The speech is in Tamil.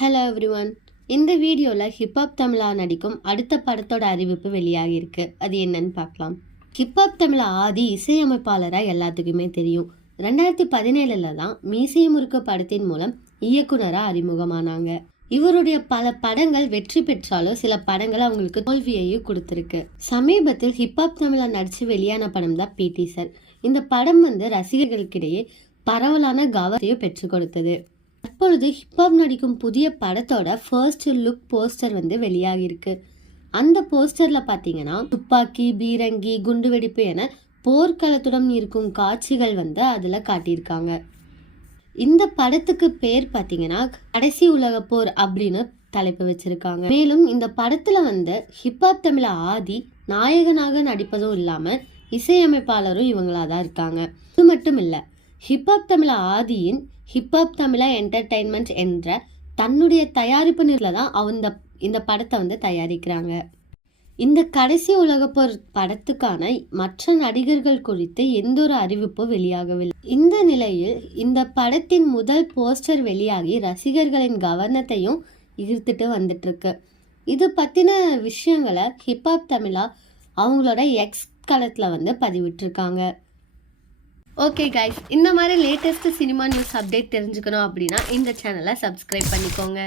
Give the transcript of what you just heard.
ஹலோ எவ்ரிவன் இந்த வீடியோவில் ஹிப்ஹாப் தமிழா நடிக்கும் அடுத்த படத்தோட அறிவிப்பு வெளியாகியிருக்கு. அது என்னன்னு பார்க்கலாம். ஹிப்ஹாப் தமிழா ஆதி இசையமைப்பாளராக எல்லாத்துக்குமே தெரியும். ரெண்டாயிரத்தி பதினேழுல தான் மீசை முறுக்கு படத்தின் மூலம் இயக்குனராக அறிமுகமானாங்க. இவருடைய பல படங்கள் வெற்றி பெற்றாலும் சில படங்கள் அவங்களுக்கு தோல்வியையும் கொடுத்துருக்கு. சமீபத்தில் ஹிப்ஹாப் தமிழா நடிச்சு வெளியான படம் தான் பிடி சார் இந்த படம் வந்து ரசிகர்களுக்கிடையே பரவலான கவனத்தையும் பெற்றுக் கொடுத்தது. தற்பொழுது ஹிப்ஹாப் நடிக்கும் புதிய படத்தோட ஃபர்ஸ்ட் லுக் போஸ்டர் வந்து வெளியாகியிருக்கு அந்த போஸ்டர்ல பாத்தீங்கன்னா துப்பாக்கி பீரங்கி குண்டுவெடிப்பு என போர்க்களத்துடன் இருக்கும் காட்சிகள் வந்து அதுல காட்டியிருக்காங்க. இந்த படத்துக்கு பேர் பாத்தீங்கன்னா கடைசி உலக போர் அப்படின்னு தலைப்பு வச்சிருக்காங்க. மேலும் இந்த படத்துல வந்து ஹிப்ஹாப் தமிழ ஆதி நாயகனாக நடிப்பதும் இல்லாம இசையமைப்பாளரும் இவங்களா தான் இருக்காங்க. இது மட்டும் இல்லை ஹிப்ஹாப் தமிழா ஆதியின் ஹிப்ஹாப் தமிழா என்டர்டைன்மெண்ட் என்ற தன்னுடைய தயாரிப்பு நிலையில் தான் அவங்க இந்த படத்தை வந்து தயாரிக்கிறாங்க. இந்த கடைசி உலகப்போர் படத்துக்கான மற்ற நடிகர்கள் குறித்து எந்த ஒரு அறிவிப்பும் வெளியாகவில்லை. இந்த நிலையில் இந்த படத்தின் முதல் போஸ்டர் வெளியாகி ரசிகர்களின் கவனத்தையும் ஈர்த்துட்டு வந்துட்டுருக்கு. இது பற்றின விஷயங்களை ஹிப்ஹாப் தமிழா அவங்களோட எக்ஸ் களத்தில் வந்து பதிவிட்டிருக்காங்க. ஓகே கைஸ் இந்த மாதிரி லேட்டஸ்ட் சினிமா நியூஸ் அப்டேட் தெரிஞ்சுக்கணும் அப்படின்னா இந்த சேனலை சப்ஸ்கிரைப் பண்ணிக்கோங்க.